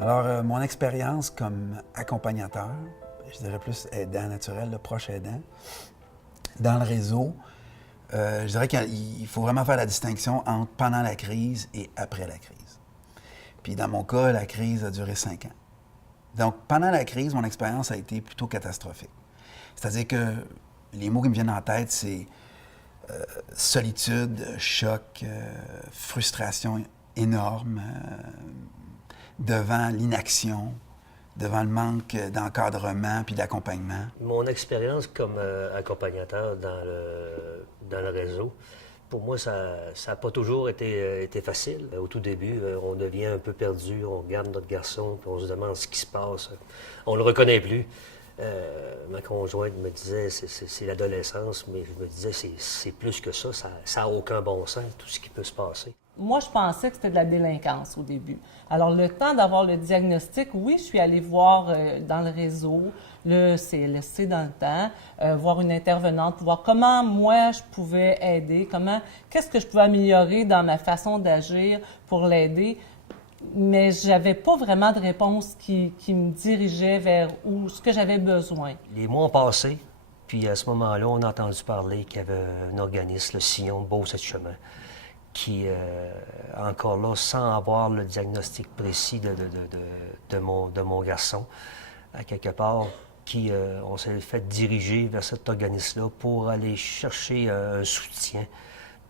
Alors, mon expérience comme accompagnateur, je dirais plus aidant naturel, le proche aidant, dans le réseau, je dirais qu'il faut vraiment faire la distinction entre pendant la crise et après la crise. Puis dans mon cas, la crise a duré 5 ans. Donc, pendant la crise, mon expérience a été plutôt catastrophique. C'est-à-dire que les mots qui me viennent en tête, c'est solitude, choc, frustration énorme devant l'inaction, devant le manque d'encadrement puis d'accompagnement. Mon expérience comme accompagnateur dans le réseau, pour moi, ça n'a pas toujours été facile. Au tout début, on devient un peu perdu, on regarde notre garçon, puis on se demande ce qui se passe. On ne le reconnaît plus. Ma conjointe me disait, c'est l'adolescence, mais je me disais, c'est plus que ça n'a aucun bon sens, tout ce qui peut se passer. Moi, je pensais que c'était de la délinquance au début. Alors, le temps d'avoir le diagnostic, oui, je suis allée voir dans le réseau, le CLSC dans le temps, voir une intervenante pour voir comment moi je pouvais aider, qu'est-ce que je pouvais améliorer dans ma façon d'agir pour l'aider. Mais j'avais pas vraiment de réponse qui me dirigeait vers ce que j'avais besoin. Les mois ont passé, puis à ce moment-là, on a entendu parler qu'il y avait un organisme, le Sillon Beauce-et-Chemin, qui, encore là, sans avoir le diagnostic précis de mon garçon, à quelque part, on s'est fait diriger vers cet organisme-là pour aller chercher un soutien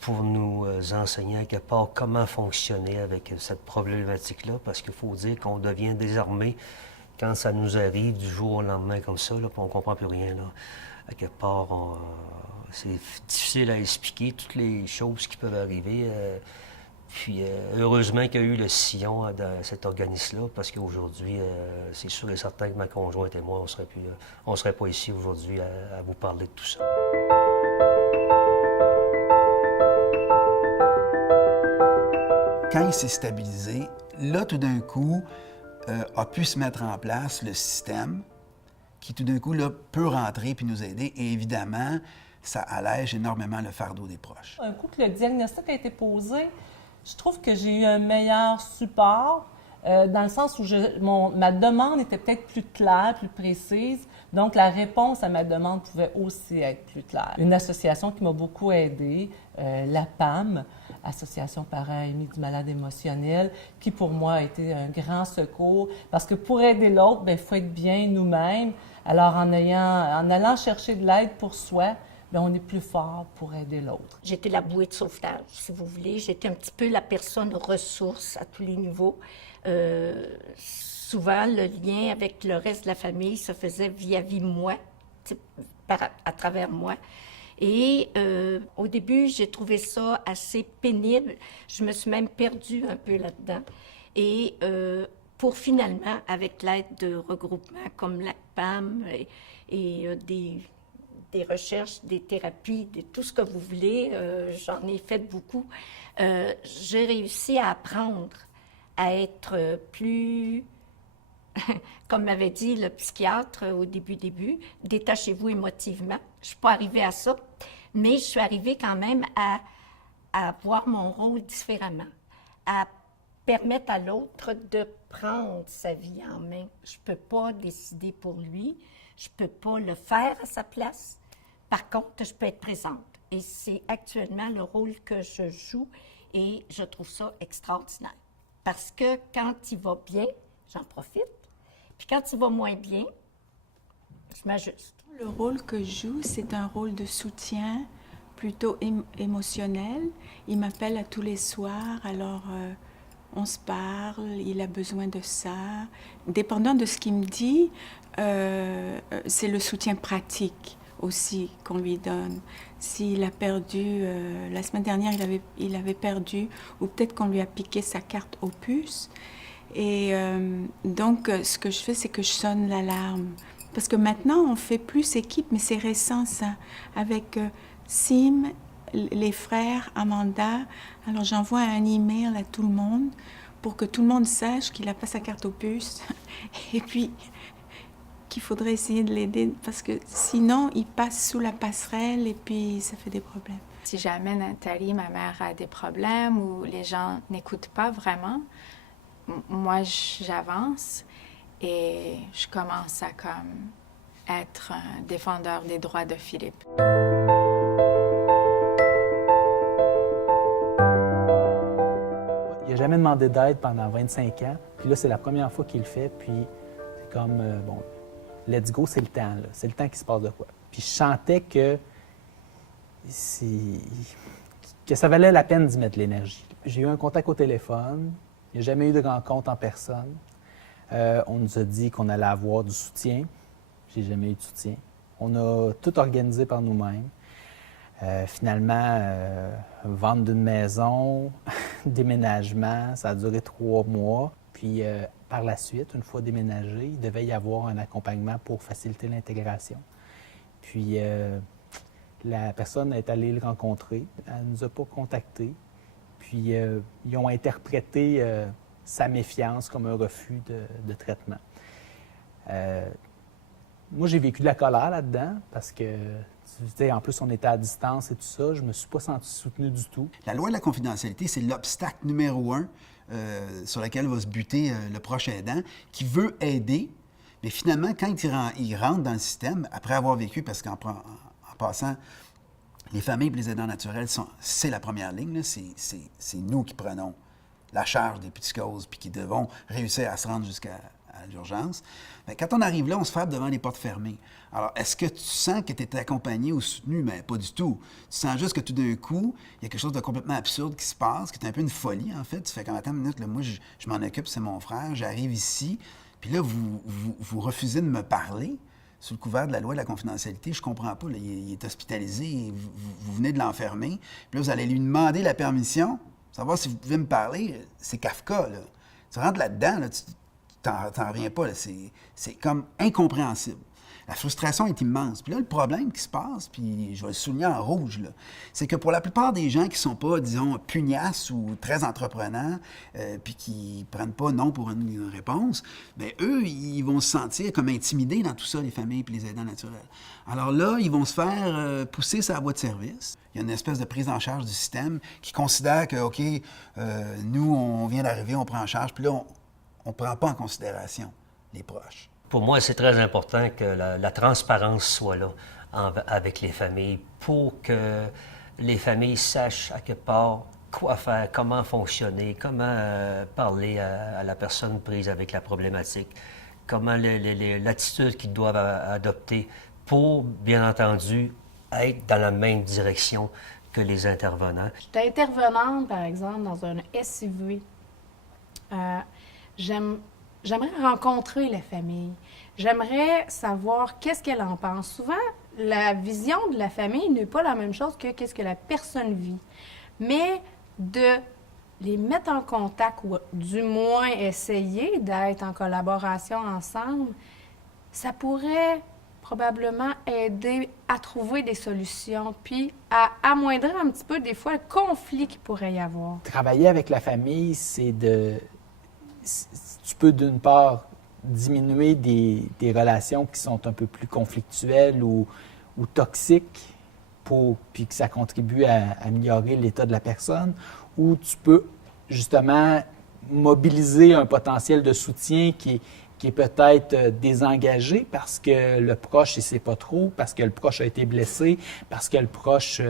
pour nous enseigner à quelque part comment fonctionner avec cette problématique-là, parce qu'il faut dire qu'on devient désarmé quand ça nous arrive du jour au lendemain comme ça, là, puis on ne comprend plus rien. Là. À quelque part, c'est difficile à expliquer toutes les choses qui peuvent arriver. Puis heureusement qu'il y a eu le sillon dans cet organisme-là, parce qu'aujourd'hui, c'est sûr et certain que ma conjointe et moi, on serait pas ici aujourd'hui à vous parler de tout ça. Quand il s'est stabilisé, là, tout d'un coup, a pu se mettre en place le système qui, tout d'un coup, là, peut rentrer puis nous aider. Et évidemment, ça allège énormément le fardeau des proches. Un coup que le diagnostic a été posé, je trouve que j'ai eu un meilleur support, dans le sens où ma demande était peut-être plus claire, plus précise. Donc, la réponse à ma demande pouvait aussi être plus claire. Une association qui m'a beaucoup aidée, la PAM, Association Parents Amis du malade émotionnel, qui pour moi a été un grand secours. Parce que pour aider l'autre, il faut être bien nous-mêmes. Alors, en allant chercher de l'aide pour soi, bien, on est plus fort pour aider l'autre. J'étais la bouée de sauvetage, si vous voulez. J'étais un petit peu la personne ressource à tous les niveaux. Souvent, le lien avec le reste de la famille se faisait via moi, à travers moi. Et au début, j'ai trouvé ça assez pénible. Je me suis même perdue un peu là-dedans. Et pour finalement, avec l'aide de regroupements comme la PAM et des recherches, des thérapies, tout ce que vous voulez, j'en ai fait beaucoup, j'ai réussi à apprendre à être plus, comme m'avait dit le psychiatre au début, détachez-vous émotivement. Je ne suis pas arrivée à ça, mais je suis arrivée quand même à voir mon rôle différemment, à permettre à l'autre de prendre sa vie en main. Je ne peux pas décider pour lui, je ne peux pas le faire à sa place. Par contre, je peux être présente. Et c'est actuellement le rôle que je joue et je trouve ça extraordinaire. Parce que quand il va bien, j'en profite. Puis quand il va moins bien, je m'ajuste. Le rôle que je joue, c'est un rôle de soutien plutôt émotionnel. Il m'appelle à tous les soirs, alors on se parle, il a besoin de ça. Dépendant de ce qu'il me dit, c'est le soutien pratique aussi qu'on lui donne. S'il a perdu, la semaine dernière, il avait perdu, ou peut-être qu'on lui a piqué sa carte au puce. Et donc, ce que je fais, c'est que je sonne l'alarme. Parce que maintenant, on fait plus équipe, mais c'est récent ça, avec Sim, les frères, Amanda. Alors, j'envoie un email à tout le monde pour que tout le monde sache qu'il n'a pas sa carte au puce. Et puis, qu'il faudrait essayer de l'aider parce que sinon, il passe sous la passerelle et puis ça fait des problèmes. Si jamais Nathalie, ma mère, a des problèmes ou les gens n'écoutent pas vraiment, moi, j'avance et je commence à comme être un défendeur des droits de Philippe. Il n'a jamais demandé d'aide pendant 25 ans. Puis là, c'est la première fois qu'il le fait. Puis c'est comme, bon, let's go, c'est le temps. Là. C'est le temps qu'il se passe de quoi. Puis je sentais que ça valait la peine d'y mettre l'énergie. J'ai eu un contact au téléphone. Il n'y a jamais eu de rencontre en personne. On nous a dit qu'on allait avoir du soutien. J'ai jamais eu de soutien. On a tout organisé par nous-mêmes. Finalement, vente d'une maison, déménagement, ça a duré 3 mois. Puis par la suite, une fois déménagé, il devait y avoir un accompagnement pour faciliter l'intégration. Puis la personne est allée le rencontrer. Elle ne nous a pas contactés. Puis ils ont interprété sa méfiance comme un refus de traitement. Moi, j'ai vécu de la colère là-dedans parce que, tu sais, en plus, on était à distance et tout ça. Je me suis pas senti soutenu du tout. La loi de la confidentialité, c'est l'obstacle numéro 1 sur lequel va se buter le proche aidant qui veut aider, mais finalement, quand il rentre dans le système, après avoir vécu, parce qu'en passant, les familles et les aidants naturels, c'est la première ligne, là. C'est nous qui prenons la charge des petites causes puis qui devons réussir à se rendre jusqu'à l'urgence. Bien, quand on arrive là, on se frappe devant les portes fermées. Alors, est-ce que tu sens que tu es accompagné ou soutenu? Bien, pas du tout. Tu sens juste que tout d'un coup, il y a quelque chose de complètement absurde qui se passe, qui est un peu une folie, en fait. Tu fais comme, attends une minute, là, moi, je m'en occupe, c'est mon frère, j'arrive ici, puis là, vous refusez de me parler sous le couvert de la loi de la confidentialité. Je comprends pas, là, il est hospitalisé, vous venez de l'enfermer, puis là, vous allez lui demander la permission, savoir si vous pouvez me parler. C'est Kafka, là. Tu rentres là-dedans, là, tu t'en reviens pas, là. C'est comme incompréhensible. La frustration est immense. Puis là, le problème qui se passe, puis je vais le souligner en rouge, là, c'est que pour la plupart des gens qui sont pas, disons, pugnaces ou très entreprenants, puis qui prennent pas non pour une réponse, bien, eux, ils vont se sentir comme intimidés dans tout ça, les familles puis les aidants naturels. Alors là, ils vont se faire pousser sa voie de service. Il y a une espèce de prise en charge du système qui considère que, OK, nous, on vient d'arriver, on prend en charge, puis là, on ne prend pas en considération les proches. Pour moi, c'est très important que la transparence soit là avec les familles pour que les familles sachent à quelque part quoi faire, comment fonctionner, comment parler à la personne prise avec la problématique, comment l'attitude qu'ils doivent adopter pour, bien entendu, être dans la même direction que les intervenants. J'étais intervenante, par exemple, dans un SUV. J'aimerais rencontrer la famille. J'aimerais savoir qu'est-ce qu'elle en pense. Souvent, la vision de la famille n'est pas la même chose que qu'est-ce que la personne vit. Mais de les mettre en contact ou du moins essayer d'être en collaboration ensemble, ça pourrait probablement aider à trouver des solutions, puis à amoindrir un petit peu des fois le conflit qu'il pourrait y avoir. Travailler avec la famille, c'est tu peux d'une part diminuer des relations qui sont un peu plus conflictuelles ou toxiques, puis que ça contribue à améliorer l'état de la personne, ou tu peux justement mobiliser un potentiel de soutien qui est peut-être désengagé parce que le proche ne sait pas trop, parce que le proche a été blessé, parce que le proche,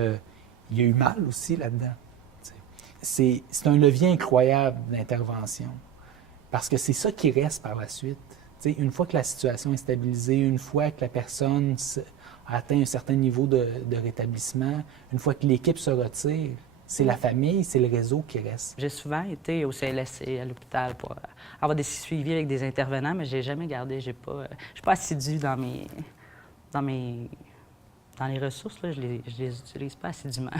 il a eu mal aussi là-dedans. C'est un levier incroyable d'intervention. Parce que c'est ça qui reste par la suite. T'sais, une fois que la situation est stabilisée, une fois que la personne a atteint un certain niveau de rétablissement, une fois que l'équipe se retire, c'est la famille, c'est le réseau qui reste. J'ai souvent été au CLSC, à l'hôpital, pour avoir des suivis avec des intervenants, mais je n'ai jamais gardé. Je ne suis pas assidue dans les ressources, là, je les utilise pas assidûment.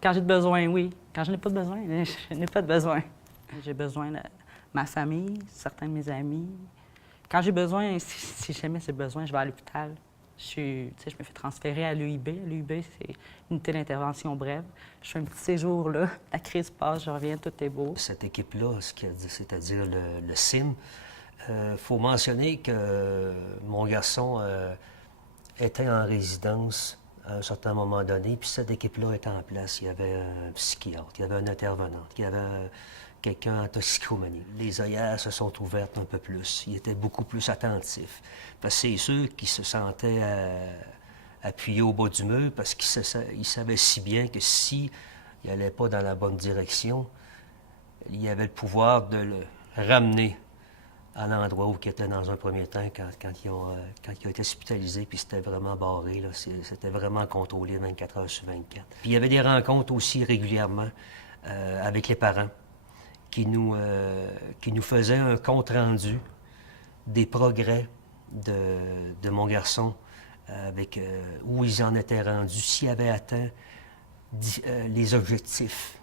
Quand j'ai besoin, oui. Quand je n'ai pas de besoin, je n'ai pas de besoin. J'ai besoin de ma famille, certains de mes amis. Quand j'ai besoin, si jamais j'ai besoin, je vais à l'hôpital. Je me fais transférer à l'UIB. L'UIB, c'est une unité d'intervention brève. Je fais un petit séjour là, la crise passe, je reviens, tout est beau. Cette équipe-là, c'est-à-dire le CIM, faut mentionner que mon garçon était en résidence à un certain moment donné, puis cette équipe-là était en place. Il y avait un psychiatre, il y avait un intervenant, il y avait quelqu'un en toxicomanie. Les œillères se sont ouvertes un peu plus. Il était beaucoup plus attentif. Parce que c'est sûr qu'il se sentait appuyé au bas du mur parce qu'il savait si bien que s'il n'allait pas dans la bonne direction, il avait le pouvoir de le ramener à l'endroit où il était dans un premier temps quand il a été hospitalisé, puis c'était vraiment barré, là. C'était vraiment contrôlé 24 heures sur 24. Puis il y avait des rencontres aussi régulièrement avec les parents qui nous faisaient un compte-rendu des progrès de mon garçon, avec où ils en étaient rendus, s'ils avaient atteint les objectifs.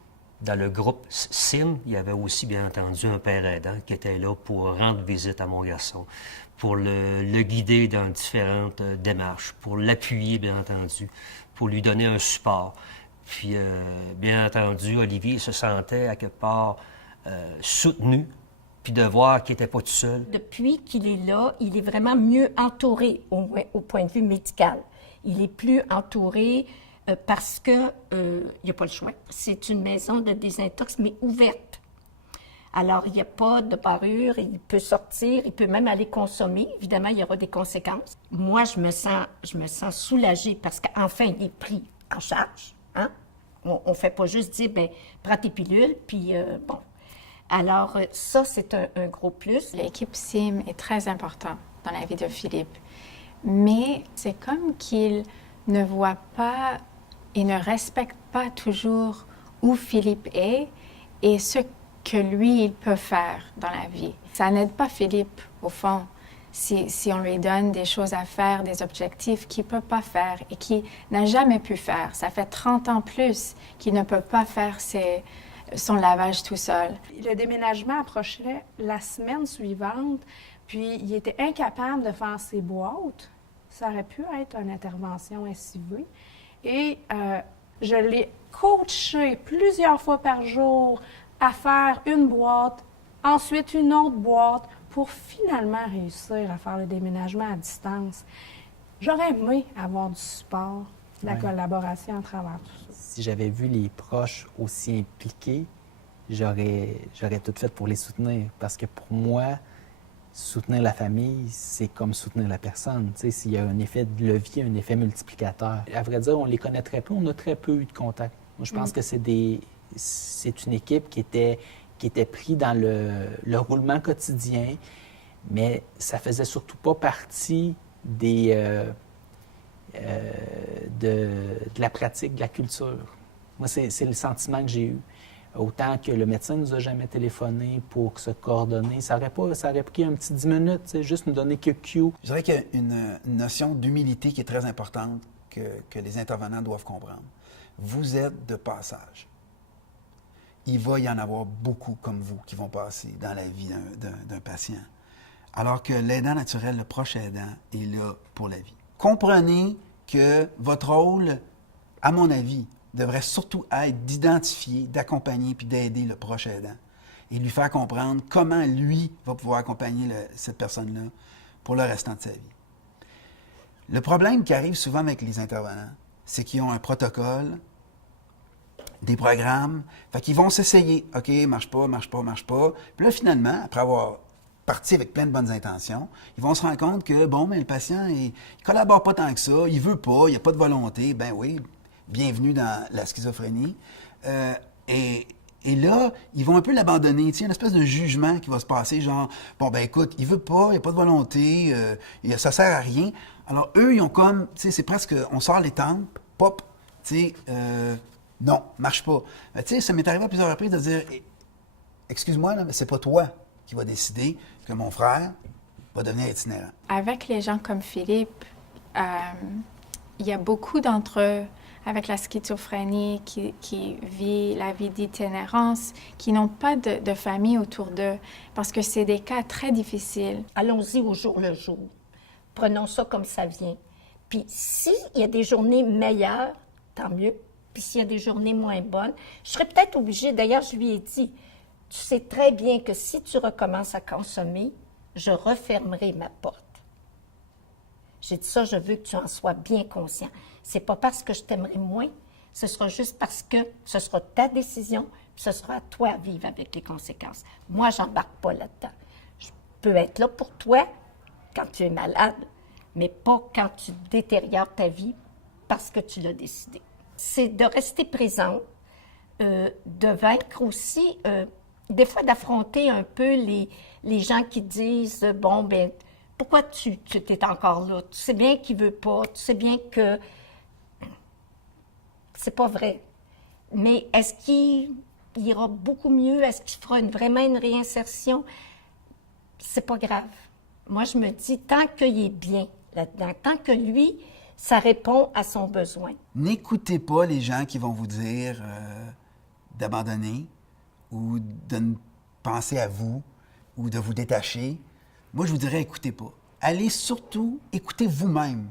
Dans le groupe SIM, il y avait aussi, bien entendu, un père aidant qui était là pour rendre visite à mon garçon, pour le guider dans différentes démarches, pour l'appuyer, bien entendu, pour lui donner un support. Puis, bien entendu, Olivier se sentait à quelque part soutenu, puis de voir qu'il n'était pas tout seul. Depuis qu'il est là, il est vraiment mieux entouré au point de vue médical. Il est plus entouré parce que il n'y a pas le choix. C'est une maison de désintox, mais ouverte. Alors, il n'y a pas de parure, il peut sortir, il peut même aller consommer. Évidemment, il y aura des conséquences. Moi, je me sens soulagée parce qu'enfin, il est pris en charge. Hein? On ne fait pas juste dire, bien, prends tes pilules, puis bon. Alors, ça, c'est un gros plus. L'équipe SIM est très importante dans la vie de Philippe. Mais c'est comme qu'il ne voit pas et ne respecte pas toujours où Philippe est et ce que lui, il peut faire dans la vie. Ça n'aide pas Philippe, au fond, si on lui donne des choses à faire, des objectifs qu'il ne peut pas faire et qu'il n'a jamais pu faire. Ça fait 30 ans plus qu'il ne peut pas faire son lavage tout seul. Le déménagement approchait la semaine suivante, puis il était incapable de faire ses boîtes. Ça aurait pu être une intervention SIV. Et je l'ai coaché plusieurs fois par jour à faire une boîte, ensuite une autre boîte, pour finalement réussir à faire le déménagement à distance. J'aurais aimé avoir du support, de la collaboration à travers tout ça. Si j'avais vu les proches aussi impliqués, j'aurais tout fait pour les soutenir. Parce que pour moi, soutenir la famille, c'est comme soutenir la personne. Tu sais, s'il y a un effet de levier, un effet multiplicateur. À vrai dire, on les connaît très peu, on a très peu eu de contact. Moi, je pense que c'est une équipe qui était prise dans le roulement quotidien, mais ça faisait surtout pas partie de la pratique, de la culture. Moi, c'est le sentiment que j'ai eu. Autant que le médecin ne nous a jamais téléphoné pour se coordonner. Ça aurait pris un petit 10 minutes, juste nous donner quelques cues. Je dirais qu'il y a une notion d'humilité qui est très importante que les intervenants doivent comprendre. Vous êtes de passage. Il va y en avoir beaucoup comme vous qui vont passer dans la vie d'un patient. Alors que l'aidant naturel, le proche aidant, est là pour la vie. Comprenez que votre rôle, à mon avis, devrait surtout être d'identifier, d'accompagner puis d'aider le proche aidant et lui faire comprendre comment lui va pouvoir accompagner cette personne-là pour le restant de sa vie. Le problème qui arrive souvent avec les intervenants, c'est qu'ils ont un protocole, des programmes, fait qu'ils vont s'essayer. OK, marche pas. Puis là, finalement, après avoir parti avec plein de bonnes intentions, ils vont se rendre compte que, bon, mais le patient, il collabore pas tant que ça, il veut pas, il n'y a pas de volonté. Ben oui, bienvenue dans la schizophrénie. Et là, ils vont un peu l'abandonner. Tu sais, une espèce de jugement qui va se passer, genre, bon, ben écoute, il veut pas, il n'y a pas de volonté, ça sert à rien. Alors, eux, ils ont comme, tu sais, c'est presque, on sort les tempes, pop, tu sais, non, marche pas. Tu sais, ça m'est arrivé à plusieurs reprises de dire, excuse-moi, là, mais c'est pas toi qui va décider que mon frère va devenir itinérant. Avec les gens comme Philippe, il y a beaucoup d'entre eux avec la schizophrénie qui vit la vie d'itinérance, qui n'ont pas de famille autour d'eux, parce que c'est des cas très difficiles. Allons-y au jour le jour. Prenons ça comme ça vient. Puis s'il y a des journées meilleures, tant mieux. Puis s'il y a des journées moins bonnes, je serais peut-être obligée, d'ailleurs je lui ai dit, tu sais très bien que si tu recommences à consommer, je refermerai ma porte. J'ai dit ça, je veux que tu en sois bien conscient. C'est pas parce que je t'aimerai moins, ce sera juste parce que ce sera ta décision, ce sera à toi à vivre avec les conséquences. Moi, j'embarque pas là-dedans. Je peux être là pour toi quand tu es malade, mais pas quand tu détériores ta vie parce que tu l'as décidé. C'est de rester présente, de vaincre aussi, des fois d'affronter un peu les gens qui disent « Bon, ben pourquoi tu t'es encore là? Tu sais bien qu'il veut pas, tu sais bien que c'est pas vrai. Mais est-ce qu'il ira beaucoup mieux? Est-ce qu'il fera vraiment une réinsertion? C'est pas grave. Moi, je me dis, tant qu'il est bien là-dedans, tant que lui, ça répond à son besoin. N'écoutez pas les gens qui vont vous dire d'abandonner ou de ne penser à vous ou de vous détacher. Moi, je vous dirais, écoutez pas. Allez surtout écouter vous-même.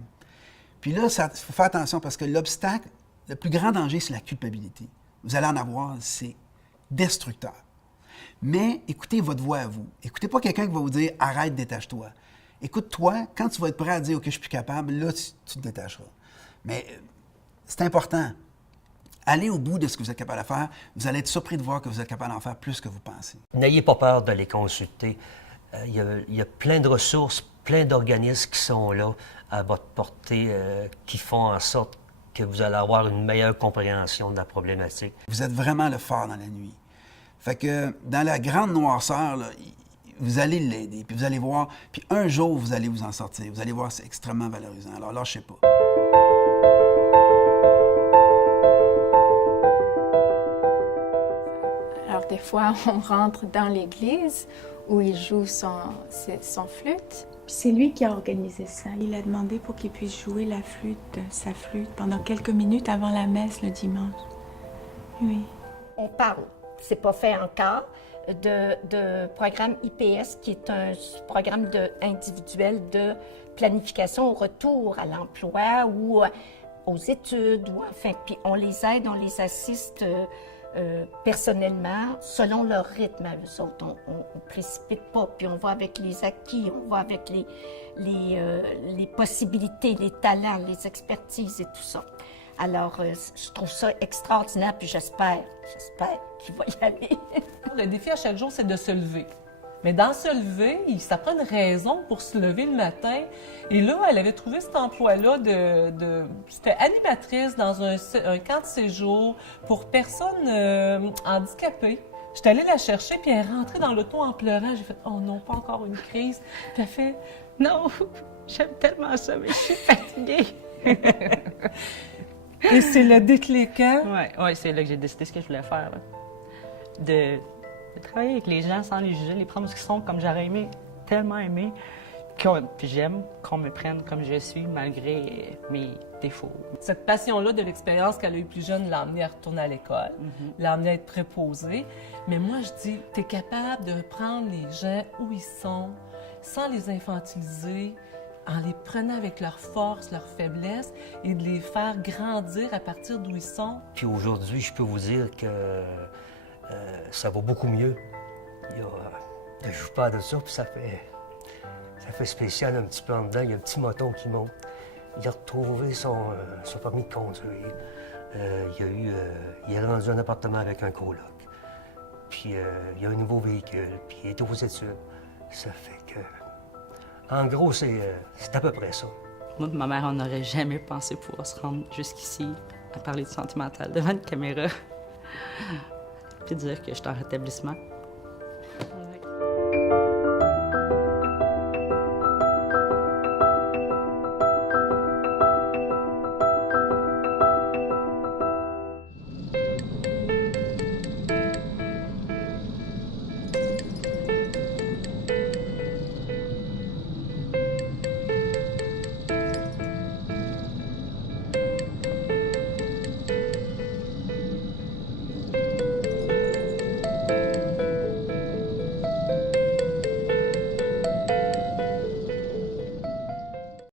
Puis là, il faut faire attention parce que l'obstacle, le plus grand danger, c'est la culpabilité. Vous allez en avoir, c'est destructeur. Mais écoutez votre voix à vous. Écoutez pas quelqu'un qui va vous dire « arrête, détache-toi ». Écoute-toi, quand tu vas être prêt à dire « ok, je suis plus capable », là, tu te détacheras. Mais c'est important. Allez au bout de ce que vous êtes capable de faire. Vous allez être surpris de voir que vous êtes capable d'en faire plus que vous pensez. N'ayez pas peur de les consulter. Il y a plein de ressources, plein d'organismes qui sont là à votre portée, qui font en sorte que vous allez avoir une meilleure compréhension de la problématique. Vous êtes vraiment le phare dans la nuit. Fait que dans la grande noirceur, là, vous allez l'aider, puis vous allez voir, puis un jour, vous allez vous en sortir. Vous allez voir, c'est extrêmement valorisant. Alors lâchez pas. Alors, des fois, on rentre dans l'église où il joue son flûte. C'est lui qui a organisé ça. Il a demandé pour qu'il puisse jouer la flûte, sa flûte, pendant quelques minutes avant la messe le dimanche. Oui. On parle, c'est pas fait encore, de programme IPS, qui est un programme individuel de planification au retour à l'emploi ou aux études, ou enfin, puis on les aide, on les assiste personnellement, selon leur rythme à eux autres. On précipite pas, puis on va avec les acquis, on va avec les possibilités, les talents, les expertises et tout ça. Alors, je trouve ça extraordinaire, puis j'espère qu'il va y aller. Le défi à chaque jour, c'est de se lever. Mais dans se lever, ça prend une raison pour se lever le matin. Et là, elle avait trouvé cet emploi-là c'était animatrice dans un camp de séjour pour personnes handicapées. J'étais allée la chercher, puis elle est rentrée dans l'auto en pleurant. J'ai fait « Oh non, pas encore une crise. » Puis elle fait « Non, j'aime tellement ça, mais je suis fatiguée. » Et c'est le décliquant. Oui, c'est là que j'ai décidé ce que je voulais faire. Là. De travailler avec les gens sans les juger, les prendre ce qu'ils sont comme j'aurais aimé, tellement aimé. Puis j'aime qu'on me prenne comme je suis, malgré mes défauts. Cette passion-là de l'expérience qu'elle a eue plus jeune l'a amenée à retourner à l'école, l'a amenée à être préposée. Mais moi, je dis, tu es capable de prendre les gens où ils sont, sans les infantiliser, en les prenant avec leurs forces, leurs faiblesses, et de les faire grandir à partir d'où ils sont. Puis aujourd'hui, je peux vous dire que ça va beaucoup mieux. Je ne joue pas de ça, puis ça fait spécial un petit peu en dedans. Il y a un petit moton qui monte. Il a retrouvé son permis de conduire. Il est rendu un appartement avec un coloc. Puis il y a un nouveau véhicule, puis il est aux études. Ça fait que... En gros, c'est à peu près ça. Moi et ma mère, on n'aurait jamais pensé pouvoir se rendre jusqu'ici à parler de santé mentale devant une caméra. Puis dire que je suis en rétablissement.